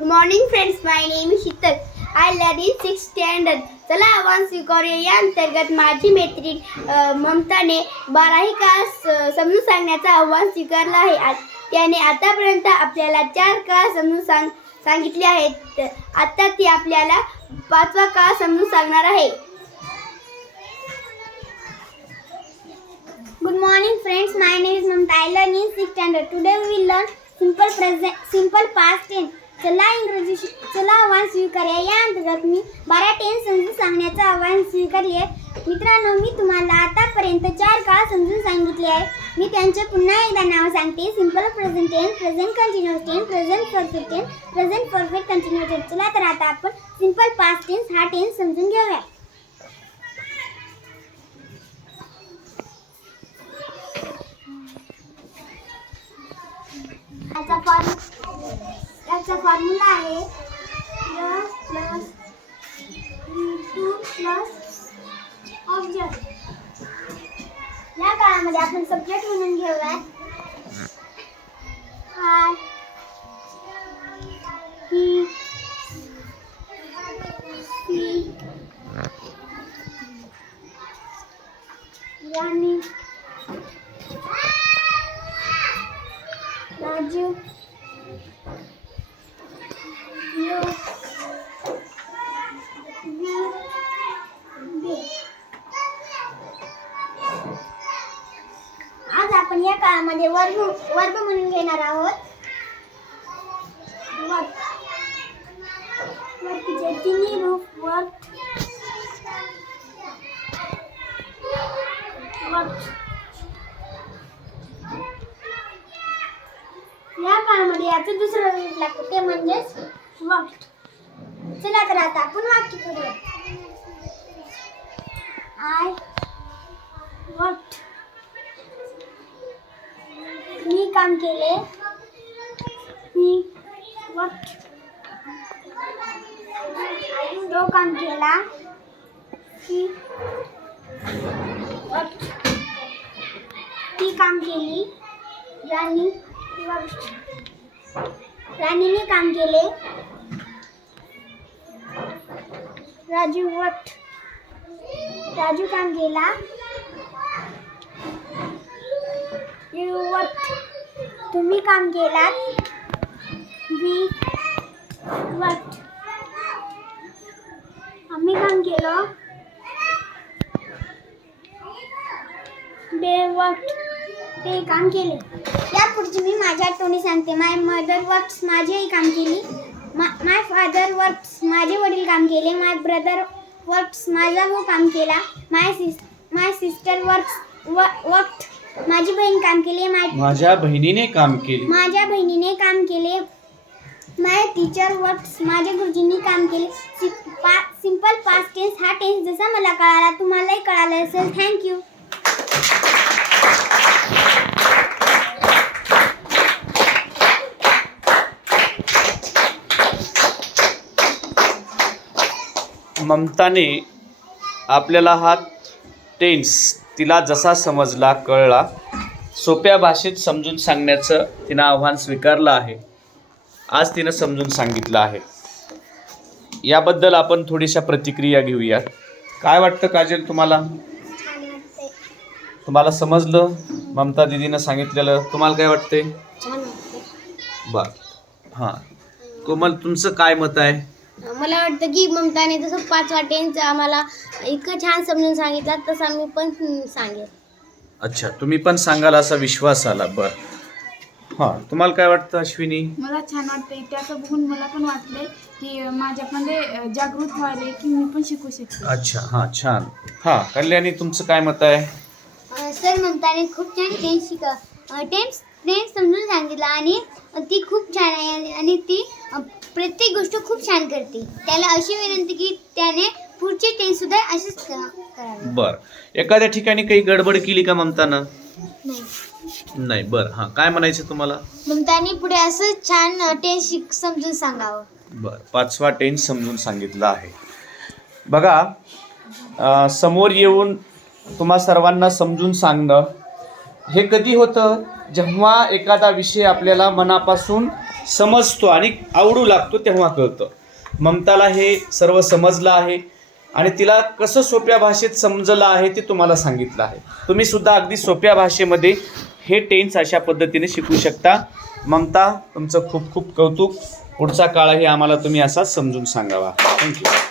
Good morning friends my name Sheetal I learn in six standard चला आव्हान स्वीकारूया या अंतर्गत माझी मैत्रीण ममताने बाराही काळ समजून सांगण्याचा आव्हान स्वीकारला आहे. त्याने आतापर्यंत आपल्याला चार काळ समजून सांग सांगितले आहेत. आता ती आपल्याला पाचवा काळ समजून सांगणार आहे. Good morning friends my name is Mamata I learn in six standard today we learn simple present simple past tense चला इंग्रजी चला आव्हान स्वीकारूया. या अंतर्गत मी बारा टेन समजून सांगण्याचं आव्हान स्वीकारले आहे. मित्रांनो मी तुम्हाला आतापर्यंत चार काळ समजून सांगितले आहे. मी त्यांचे पुन्हा एकदा नाव सांगते. Simple present tense present continuous tense present perfect tense present perfect continuous tense चला तर आता आपण सिंपल पास्ट टेन्स हा टेन्स समजून घेऊया. फॉर्म्युला आहे प्लस टू प्लस ऑब्जेक्ट या काळामध्ये आपण सब्जेक्ट म्हणून घेऊया आय ही सी यांनी राजू आपण वर्ग वर्ग म्हणून घेणार आहोत. वर्ग तिन्ही रूप वर्ग या काळामध्ये याचं दुसरं रूप लागतं. ते म्हणजेच वक्त. चला तर आता आपण वाक्य करूया. आय वक्त. मी काम केले? मी तो काम केला की ती काम केली. राणी राणीने काम केले. राजू वट राजू काम केला. यू तुम्ही काम केलात? वी वक्त आम्ही काम केलं. दे वट ते काम केले. या पुढची मी माझ्या आठवणी सांगते. माय मदर वर्क्स माझेही काम केली. माय फादर वर्क्स माझे वडील काम केले. माय ब्रदर वर्क्स माझा भाऊ काम केला. My sis my sister works worked माझी बहीण काम केली माझ्या बहिणीने काम केले. माझ्या बहिणीने काम केले. माय टीचर वर्क्स माझ्या गुरुजींनी काम केले. सिंपल पास्ट टेन्स हा टेन्स जसा मला कळाला तुम्हालाही कळाला असेल. थँक्यू ममताने आपल्याला हा टेन्स तिला जसा समजला कळला. सोप्या भाषेत समजून सांगण्याचं तिनं आव्हान स्वीकारलं आहे. आज तिनं समजून सांगितलं आहे. याबद्दल आपण थोड्याशा प्रतिक्रिया घेऊयात. काय वाटतं काजल तुम्हाला? तुम्हाला समजलं? ममता दिदीनं सांगितलेलं. तुम्हाला काय वाटते बर. हां. कोमल तुमचं काय मत आहे? मला वाटतं की ममताने जसं पाच वाटेंच आम्हाला इतकं छान समजून सांगितलं तसं मी पण सांगेल. अच्छा तुम्ही पण सांगाल असा विश्वास आला बर. हां तुम्हाला काय वाटतं अश्विनी? मला छान वाटतं त्याचं बघून मला पण वाटलंय की माझ्यामध्ये जागृत व्हायला की मी पण शिकू शकते. अच्छा हां छान. हां कल्याणी तुमचं काय मत आहे? सर ममताने खूप छान टेन्स शिक टेन्स टेन्स समजून सांगितलं आणि ती खूप छान आहे आणि ती अ, प्रत्येक गोष्ट खूप छान करते. त्याला अशी विनंती की त्याने पुढचे टेन्स सुद्धा असेच करावे. बर. एखाद्या ठिकाणी काही गडबड केली का ममतानं? नाही. नाही बर. हां काय म्हणायचं तुम्हाला? ममताने पुढे असं छान टेन्स समजून सांगावं. बर. पाचवा टेन्स समजून सांगितलं आहे. बघा अं, समोर येऊन तुम्हा सर्वांना समजून सांगणं हे कधी होतं? जेव्हा एखादा विषय आपल्याला मनापासून समजतो आणि आवडू लागतो तेव्हा कळतं. ममताला हे सर्व समजलं आहे आणि तिला कसं सोप्या भाषेत समजलं आहे ते तुम्हाला सांगितलं आहे. तुम्ही सुद्धा अगदी सोप्या भाषेमध्ये हे टेन्स अशा पद्धतीने शिकू शकता. ममता तुमचं खूप खूप कौतुक. पुढचा काळही आम्हाला तुम्ही असा समजून सांगावा. थँक्यू